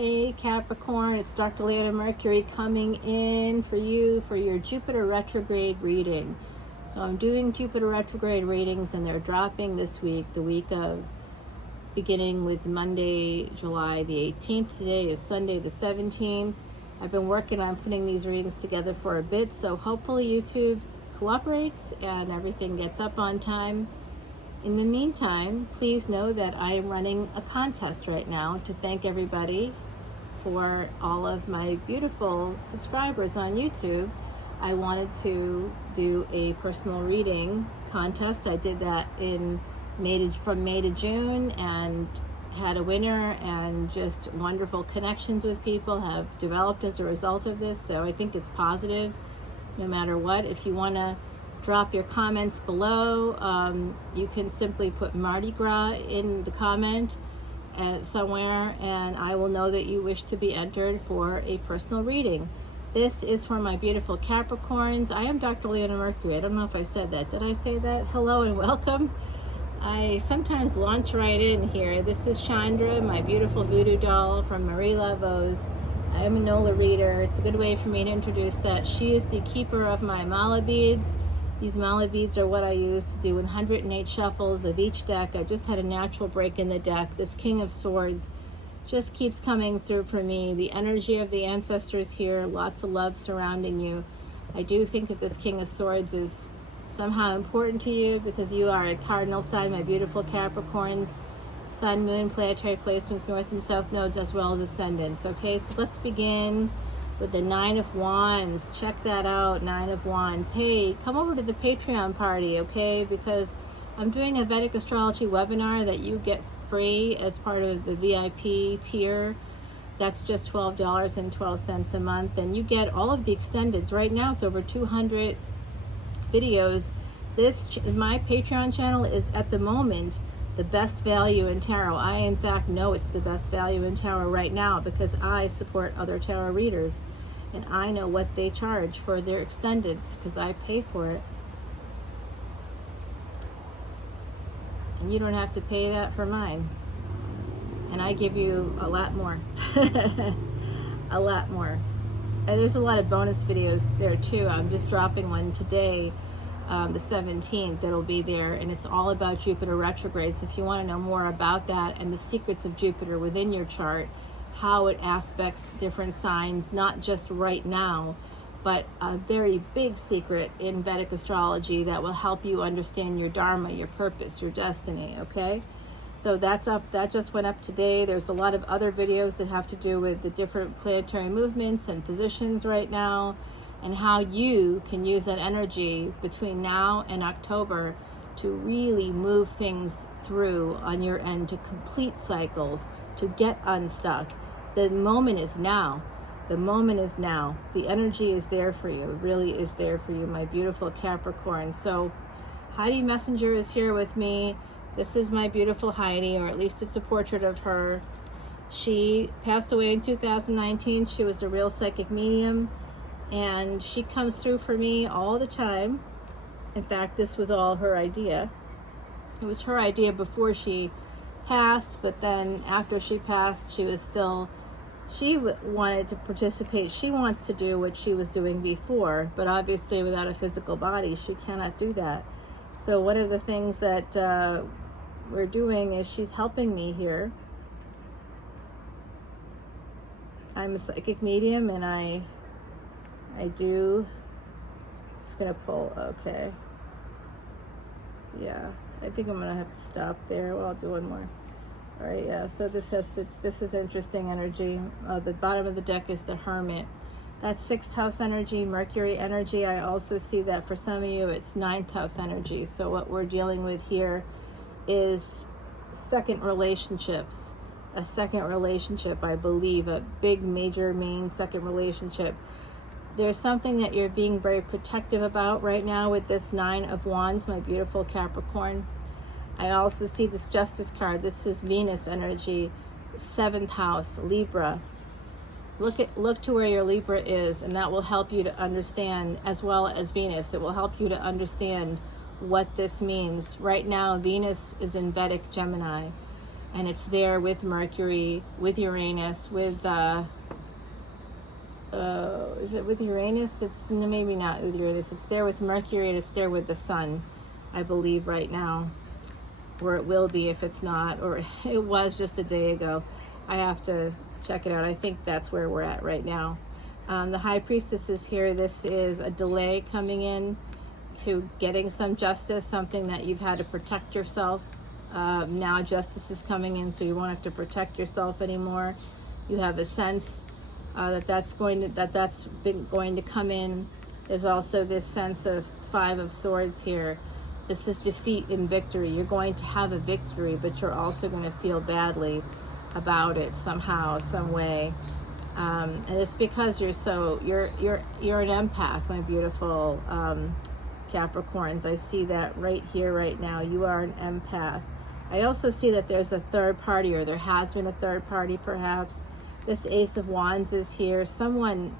Hey Capricorn, it's Dr. Leona Mercury coming in for you for your Jupiter retrograde reading. So I'm doing Jupiter retrograde readings and they're dropping this week, the week of beginning with Monday, July the 18th. Today is Sunday the 17th. I've been working on putting these readings together for a bit, so hopefully YouTube cooperates and everything gets up on time. In the meantime, please know that I am running a contest right now to thank everybody for all of my beautiful subscribers on YouTube. I wanted to do a personal reading contest. I did that from May to June and had a winner, and just wonderful connections with people have developed as a result of this. So I think it's positive no matter what. If you want to drop your comments below, you can simply put Mardi Gras in the comment somewhere, and I will know that you wish to be entered for a personal reading. This is for my beautiful Capricorns. I am Dr. Leona Mercury. I don't know if I said that. Did I say that? Hello and welcome. I sometimes launch right in here. This is Chandra, my beautiful voodoo doll from Marie Laveau's. I am a Nola reader. It's a good way for me to introduce that. She is the keeper of my mala beads. These mala beads are what I use to do 108 shuffles of each deck. I just had a natural break in the deck. This King of Swords just keeps coming through for me. The energy of the ancestors here, lots of love surrounding you. I do think that this King of Swords is somehow important to you because you are a cardinal sign, my beautiful Capricorns. Sun, moon, planetary placements, north and south nodes, as well as ascendants. Okay, so let's begin with the Nine of Wands. Check that out, Nine of Wands. Hey, come over to the Patreon party, okay? Because I'm doing a Vedic Astrology webinar that you get free as part of the VIP tier. That's just $12.12 a month. And you get all of the extendeds. Right now, it's over 200 videos. My Patreon channel is at the moment the best value in tarot. I, in fact, know it's the best value in tarot right now because I support other tarot readers. And I know what they charge for their extendeds because I pay for it. And you don't have to pay that for mine. And I give you a lot more. A lot more. And there's a lot of bonus videos there too. I'm just dropping one today, the 17th, that'll be there. And it's all about Jupiter retrograde. So if you want to know more about that and the secrets of Jupiter within your chart, how it aspects different signs, not just right now, but a very big secret in Vedic astrology that will help you understand your dharma, your purpose, your destiny, okay? So that's up, that just went up today. There's a lot of other videos that have to do with the different planetary movements and positions right now, and how you can use that energy between now and October to really move things through on your end, to complete cycles, to get unstuck. The moment is now. The moment is now. The energy is there for you. It really is there for you, my beautiful Capricorn. So Heidi Messenger is here with me. This is my beautiful Heidi, or at least it's a portrait of her. She passed away in 2019. She was a real psychic medium, and she comes through for me all the time. In fact, this was all her idea. It was her idea before she passed, but then after she passed, she wanted to participate. She wants to do what she was doing before, but obviously without a physical body, she cannot do that. So one of the things that we're doing is she's helping me here. I'm a psychic medium, and I do, just gonna pull, okay. Yeah, I think I'm gonna have to stop there. Well, I'll do one more. All right, yeah, so this is interesting energy. The bottom of the deck is the Hermit. That's 6th house energy, Mercury energy. I also see that for some of you, it's 9th house energy. So what we're dealing with here is second relationships. A second relationship, I believe, a big, major, main second relationship. There's something that you're being very protective about right now with this Nine of Wands, my beautiful Capricorn. I also see this Justice card. This is Venus energy, 7th house, Libra. Look to where your Libra is, and that will help you to understand, as well as Venus. It will help you to understand what this means. Right now, Venus is in Vedic Gemini. and it's there with Mercury, with Uranus, with is it with Uranus? It's maybe not with Uranus. It's there with Mercury, and it's there with the Sun, I believe, right now. Or it will be if it's not, or it was just a day ago. I have to check it out. I think that's where we're at right now. The High Priestess is here. This is a delay coming in to getting some justice, something that you've had to protect yourself. Now justice is coming in, so you won't have to protect yourself anymore. You have a sense that's going to come in. There's also this sense of Five of Swords here. This is defeat and victory. You're going to have a victory, but you're also going to feel badly about it somehow, some way. And it's because you're an empath, my beautiful Capricorns. I see that right here, right now. You are an empath. I also see that there's a third party, or there has been a third party, perhaps. This Ace of Wands is here. Someone,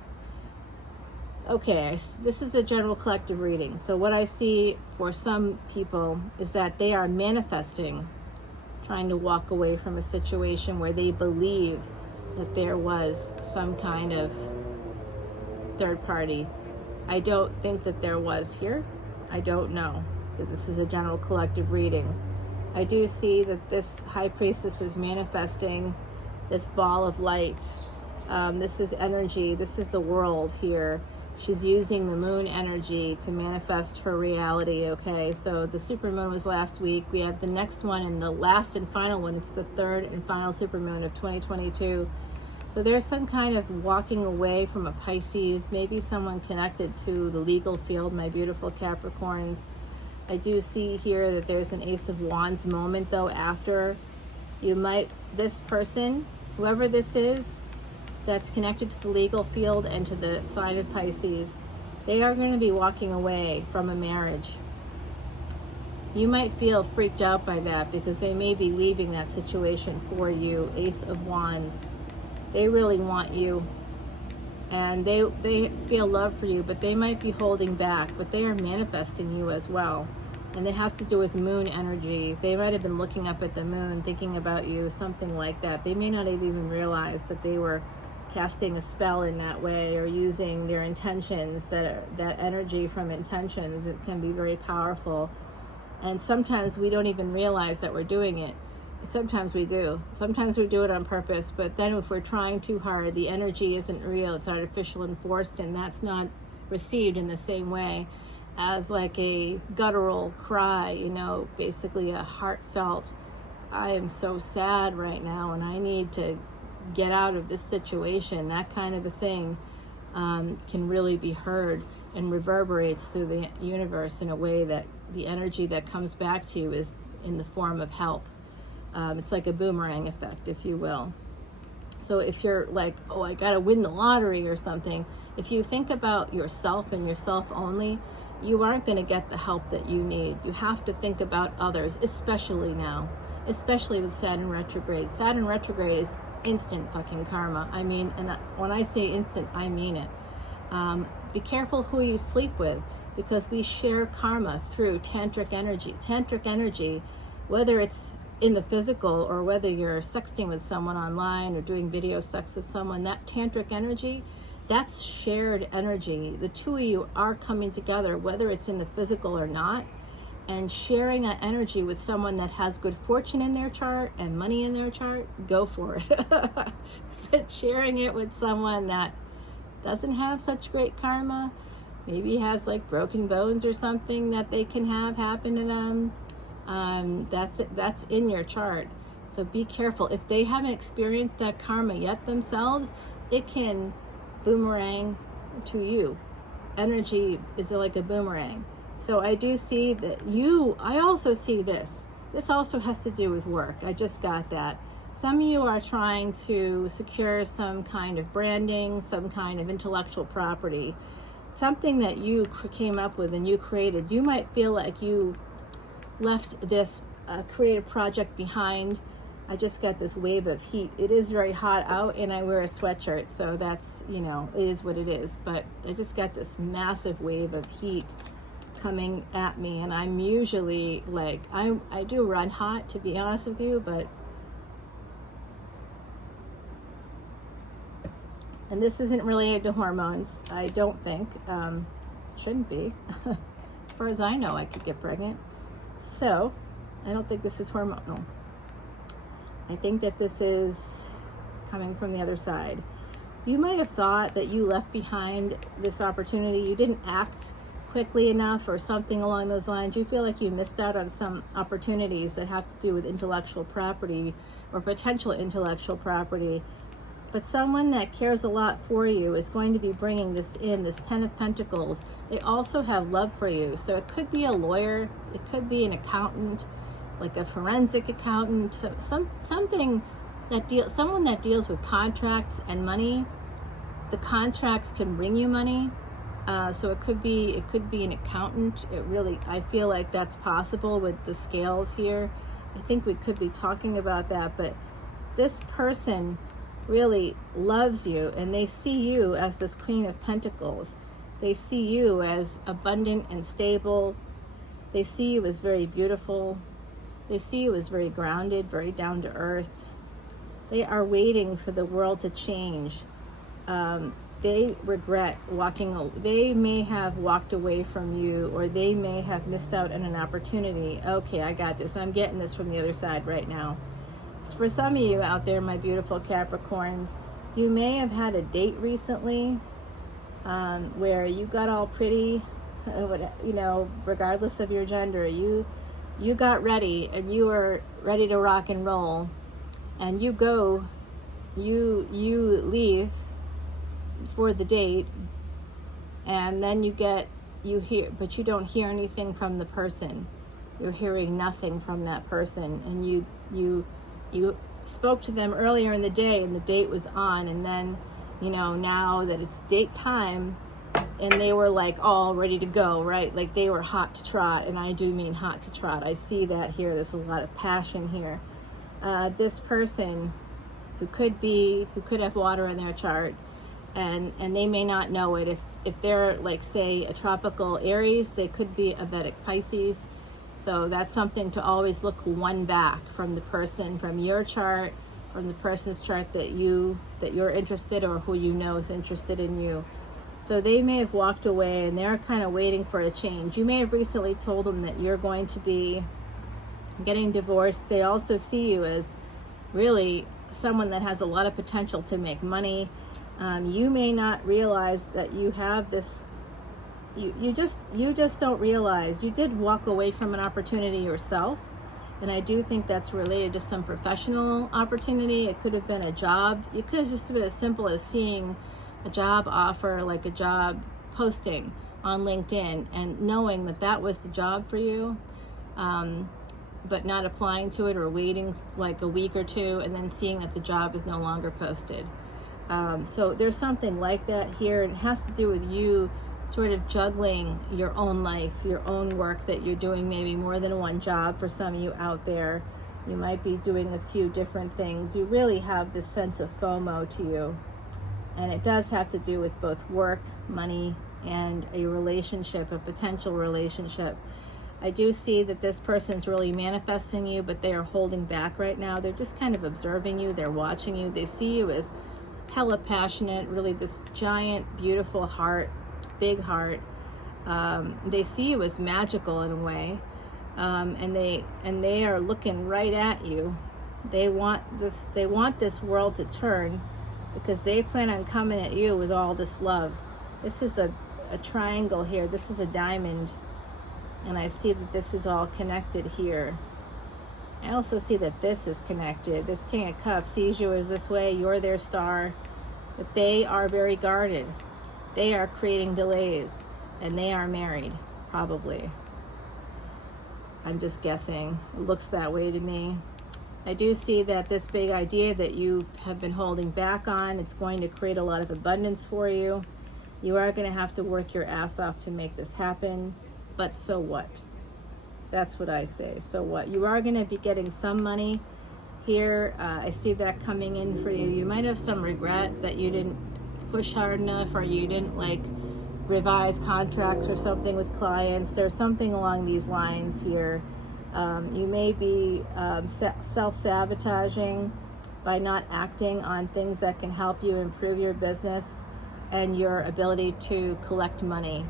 okay, this is a general collective reading. So what I see for some people is that they are manifesting, trying to walk away from a situation where they believe that there was some kind of third party. I don't think that there was here. I don't know, because this is a general collective reading. I do see that this High Priestess is manifesting this ball of light. This is energy. This is the world here. She's using the moon energy to manifest her reality, okay? So the supermoon was last week. We have the next one, and the last and final one. It's the third and final supermoon of 2022. So there's some kind of walking away from a Pisces, maybe someone connected to the legal field, my beautiful Capricorns. I do see here that there's an Ace of Wands moment, though, after. This person, whoever this is, that's connected to the legal field and to the sign of Pisces, they are going to be walking away from a marriage. You might feel freaked out by that because they may be leaving that situation for you. Ace of Wands. They really want you, and they feel love for you, but they might be holding back, but they are manifesting you as well. And it has to do with moon energy. They might have been looking up at the moon, thinking about you, something like that. They may not have even realized that they were casting a spell in that way, or using their intentions, that energy from intentions. It can be very powerful. And sometimes we don't even realize that we're doing it. Sometimes we do. Sometimes we do it on purpose, but then if we're trying too hard, the energy isn't real. It's artificial and forced, and that's not received in the same way as like a guttural cry, basically a heartfelt, I am so sad right now and I need to get out of this situation. That kind of a thing can really be heard and reverberates through the universe in a way that the energy that comes back to you is in the form of help. It's like a boomerang effect, if you will. So if you're like, oh, I gotta win the lottery or something, if you think about yourself and yourself only, you aren't going to get the help that you need. You have to think about others, especially now, especially with Saturn retrograde. Saturn retrograde is instant fucking karma. I mean, and when I say instant, I mean it. Be careful who you sleep with, because we share karma through tantric energy. Tantric energy, whether it's in the physical or whether you're sexting with someone online or doing video sex with someone, that tantric energy, that's shared energy. The two of you are coming together, whether it's in the physical or not, and sharing that energy with someone that has good fortune in their chart and money in their chart, go for it. But sharing it with someone that doesn't have such great karma, maybe has like broken bones or something that they can have happen to them, that's in your chart. So be careful. If they haven't experienced that karma yet themselves, it can boomerang to you. Energy is like a boomerang. So I do see that I also see this. This also has to do with work. I just got that. Some of you are trying to secure some kind of branding, some kind of intellectual property, something that you came up with and you created. You might feel like you left this creative project behind. I just got this wave of heat. It is very hot out and I wear a sweatshirt, so that's, it is what it is. But I just got this massive wave of heat coming at me, and I'm usually like, I do run hot, to be honest with you, but And this isn't related to hormones, I don't think. Shouldn't be. As far as I know, I could get pregnant. So, I don't think this is hormonal. I think that this is coming from the other side. You might have thought that you left behind this opportunity. You didn't act quickly enough or something along those lines. You feel like you missed out on some opportunities that have to do with intellectual property or potential intellectual property. But someone that cares a lot for you is going to be bringing this in, this 10 of Pentacles. They also have love for you. So it could be a lawyer, it could be an accountant, like a forensic accountant, something that someone that deals with contracts and money. The contracts can bring you money. So it could be an accountant. I feel like that's possible with the scales here. I think we could be talking about that, but this person really loves you, and they see you as this Queen of Pentacles. They see you as abundant and stable. They see you as very beautiful. They see you as very grounded, very down to earth. They are waiting for the world to change. They regret they may have walked away from you, or they may have missed out on an opportunity. Okay, I got this. I'm getting this from the other side right now. For some of you out there, my beautiful Capricorns, you may have had a date recently where you got all pretty, regardless of your gender. You got ready, and you were ready to rock and roll, and you leave for the date, and then you hear, but you don't hear anything from the person. You're hearing nothing from that person, and you spoke to them earlier in the day, and the date was on, and then now that it's date time, and they were like all ready to go, right? Like they were hot to trot, and I do mean hot to trot. I see that here. There's a lot of passion here. This person who could have water in their chart, and they may not know it. If they're like, say, a tropical Aries, they could be a Vedic Pisces. So that's something to always look one back from the person, from your chart, from the person's chart that you're interested, or who you know is interested in you. So they may have walked away, and they're kind of waiting for a change. You may have recently told them that you're going to be getting divorced. They also see you as really someone that has a lot of potential to make money. You may not realize that you have this. You just don't realize you did walk away from an opportunity yourself, and I do think that's related to some professional opportunity. It could have been a job. It could have just been as simple as seeing a job offer, like a job posting on LinkedIn, and knowing that that was the job for you, but not applying to it, or waiting like a week or two, and then seeing that the job is no longer posted. So there's something like that here. It has to do with you sort of juggling your own life, your own work that you're doing, maybe more than one job. For some of you out there, you might be doing a few different things. You really have this sense of FOMO to you, and it does have to do with both work, money, and a relationship, a potential relationship. I do see that this person's really manifesting you, but they are holding back right now. They're just kind of observing you. They're watching you. They see you as hella passionate, really this giant, beautiful heart, big heart. They see you as magical in a way, and they are looking right at you. They want this world to turn, because they plan on coming at you with all this love. This is a triangle here. This is a diamond, and I see that this is all connected here. I also see that this is connected. This King of Cups sees you as this way. You're their star. But they are very guarded. They are creating delays. And they are married, probably. I'm just guessing. It looks that way to me. I do see that this big idea that you have been holding back on, it's going to create a lot of abundance for you. You are going to have to work your ass off to make this happen. But so what? That's what I say. So what? You are going to be getting some money here. I see that coming in for you. You might have some regret that you didn't push hard enough, or you didn't revise contracts or something with clients. There's something along these lines here. You may be self-sabotaging. by not acting on things that can help you improve your business and your ability to collect money.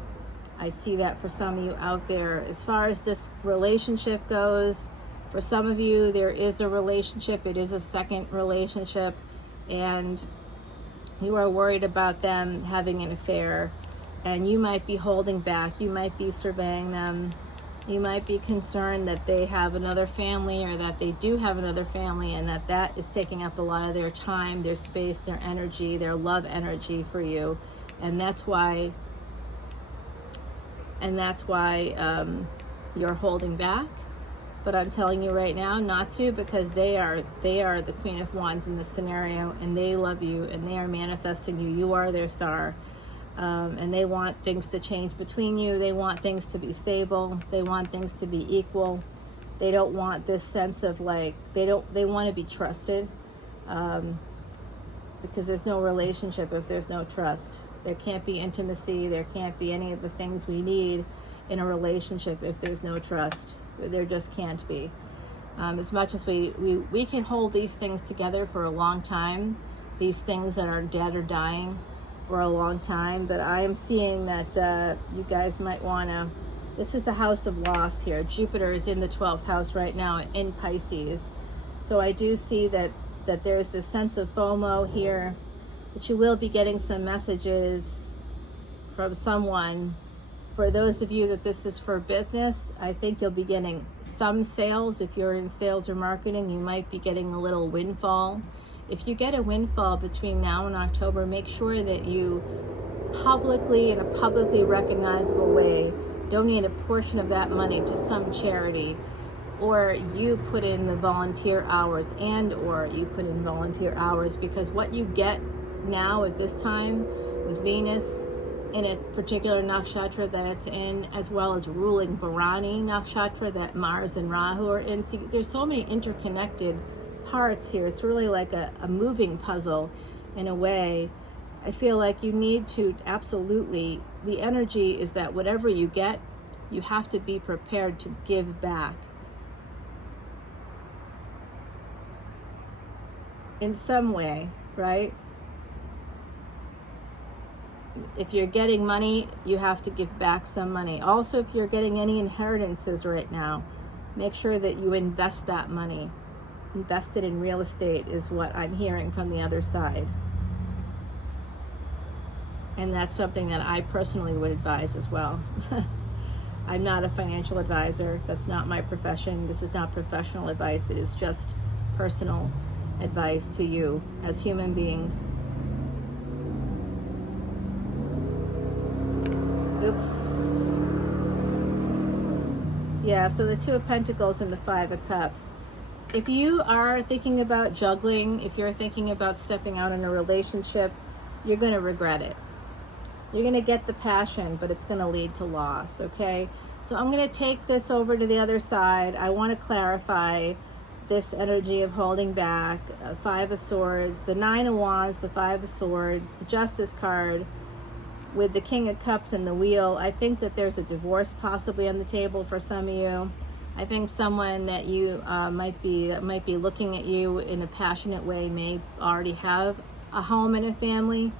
I see that for some of you out there. As far as this relationship goes, for some of you, there is a relationship. It is a second relationship, and you are worried about them having an affair, and you might be holding back. You might be surveying them. You might be concerned that they have another family, or that they do have another family, and that is taking up a lot of their time, their space, their energy, their love energy for you. And that's why you're holding back. But I'm telling you right now not to, because they are the Queen of Wands in this scenario, and they love you, and they are manifesting you. You are their star. And they want things to change between you. They want things to be stable. They want things to be equal. They don't want this sense of like, they want to be trusted, because there's no relationship if there's no trust. There can't be intimacy. There can't be any of the things we need in a relationship if there's no trust. There just can't be. As much as we can hold these things together for a long time, these things that are dead or dying for a long time, but I am seeing that you guys might want to, this is the house of loss here. Jupiter is in the 12th house right now in Pisces. So I do see that there's this sense of FOMO here, that you will be getting some messages from someone. For those of you that this is for business, I think you'll be getting some sales. If you're in sales or marketing, you might be getting a little windfall. If you get a windfall between now and October, make sure that you publicly, in a publicly recognizable way, donate a portion of that money to some charity, or you put in the volunteer hours, or you put in volunteer hours, because what you get now at this time with Venus in a particular nakshatra that it's in, as well as ruling Bharani nakshatra that Mars and Rahu are in. See, there's so many interconnected parts here. It's really like a moving puzzle in a way. I feel like you need to absolutely, the energy is that whatever you get, you have to be prepared to give back in some way, right? If you're getting money, you have to give back some money. Also, if you're getting any inheritances right now, make sure that you invest that money. Invested in real estate is what I'm hearing from the other side. And that's something that I personally would advise as well. I'm not a financial advisor. That's not my profession. This is not professional advice. It is just personal advice to you as human beings. Oops. Yeah, so the Two of Pentacles and the Five of Cups. If you are thinking about juggling, if you're thinking about stepping out in a relationship, you're going to regret it. You're going to get the passion, but it's going to lead to loss, okay? So I'm going to take this over to the other side. I want to clarify this energy of holding back. Five of Swords, the Nine of Wands, the Five of Swords, the Justice card, with the King of Cups and the Wheel. I think that there's a divorce possibly on the table for some of you. I think someone that you might be looking at you in a passionate way may already have a home and a family,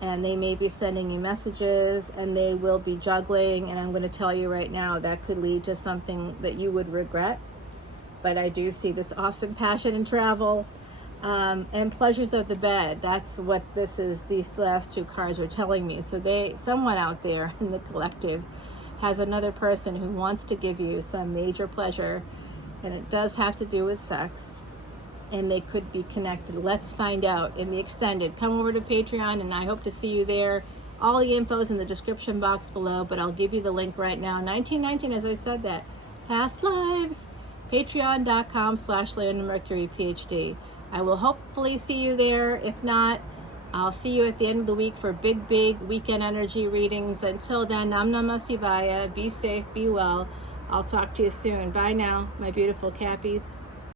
and they may be sending you messages, and they will be juggling, and I'm going to tell you right now that could lead to something that you would regret. But I do see this awesome passion and travel, and pleasures of the bed. That's what this is. These last two cards are telling me. So someone out there in the collective has another person who wants to give you some major pleasure, and it does have to do with sex, and they could be connected. Let's find out in the extended. Come over to Patreon, and I hope to see you there. All the info is in the description box below, but I'll give you the link right now. 1919, as I said that. Past lives. Patreon.com/leonamercuryphd. I will hopefully see you there. If not, I'll see you at the end of the week for big weekend energy readings. Until then, Nam Namah Shivaya. Be safe, be well. I'll talk to you soon. Bye now, my beautiful Cappies.